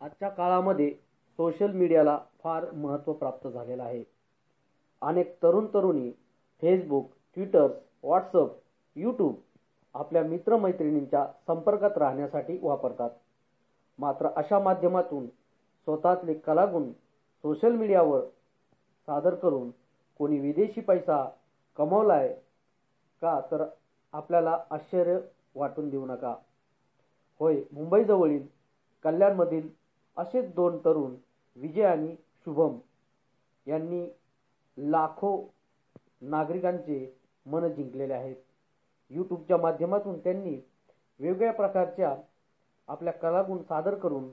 आजच्या काळामध्ये सोशल मीडियाला फार महत्त्व प्राप्त झालेलं आहे. अनेक तरुणी फेसबुक, ट्विटर, व्हॉट्सअप, यूट्यूब आपल्या मित्रमैत्रिणींच्या संपर्कात राहण्यासाठी वापरतात. मात्र अशा माध्यमातून स्वतःतले कलागुण सोशल मीडियावर सादर करून कोणी विदेशी पैसा कमवलाय का तर आपल्याला आश्चर्य वाटून देऊ नका. होय, मुंबईजवळील कल्याणमधील असेच दोन तरुण विजय आणि शुभम यांनी लाखो नागरिकांचे मन जिंकलेले आहेत. यूट्यूबच्या माध्यमातून त्यांनी वेगवेगळ्या प्रकारच्या आपल्या कलागुण सादर करून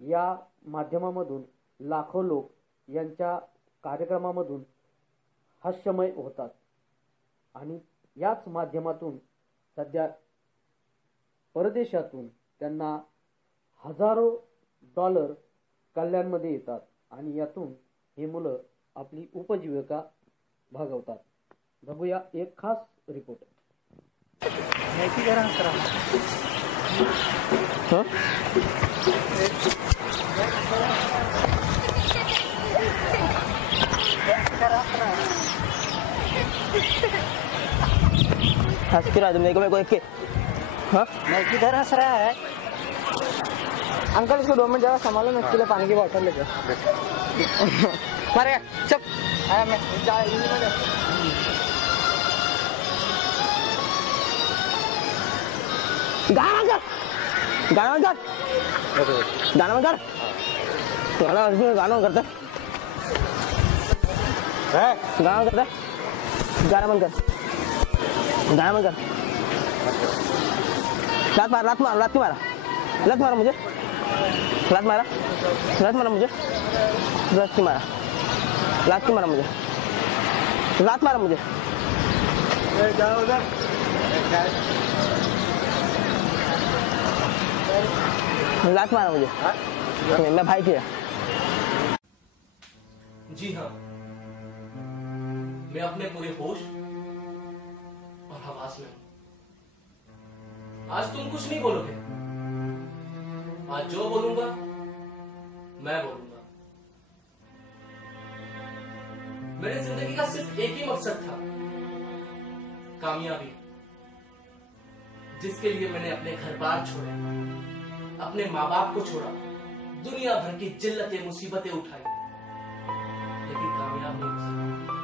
या माध्यमामधून लाखो लोक यांच्या कार्यक्रमामधून हास्यमय होतात. आणि याच माध्यमातून सध्या परदेशातून त्यांना हजारो डॉलर कल्याणमध्ये येतात आणि यातून हे मुलं आपली उपजीविका भागवतात. बघूया एक खास रिपोर्ट. हंस के राजू मेरे को एक हाँ मैं किधर हंस रहा है अंकल, इसको 2 मिनट जरा संभालो, मैं इसके लिए पानी की बोतल लेके मारे चुप आया मैं गाना कर गाना करता गाना बंद कर लात मारा मुझे लात मारा मुझे जाओ उधर लात मारा मुझे मैं भाई किया. जी हाँ, मैं अपने पूरे होश और हवास में हूं. आज तुम कुछ नहीं बोलोगे. आज जो बोलूंगा मैं बोलूंगा. मेरी जिंदगी का सिर्फ एक ही मकसद था, कामयाबी. जिसके लिए मैंने अपने घर बार छोड़े, अपने माँ बाप को छोड़ा, दुनिया भर की जिल्लतें मुसीबतें उठाई, लेकिन कामयाब नहीं हो सका.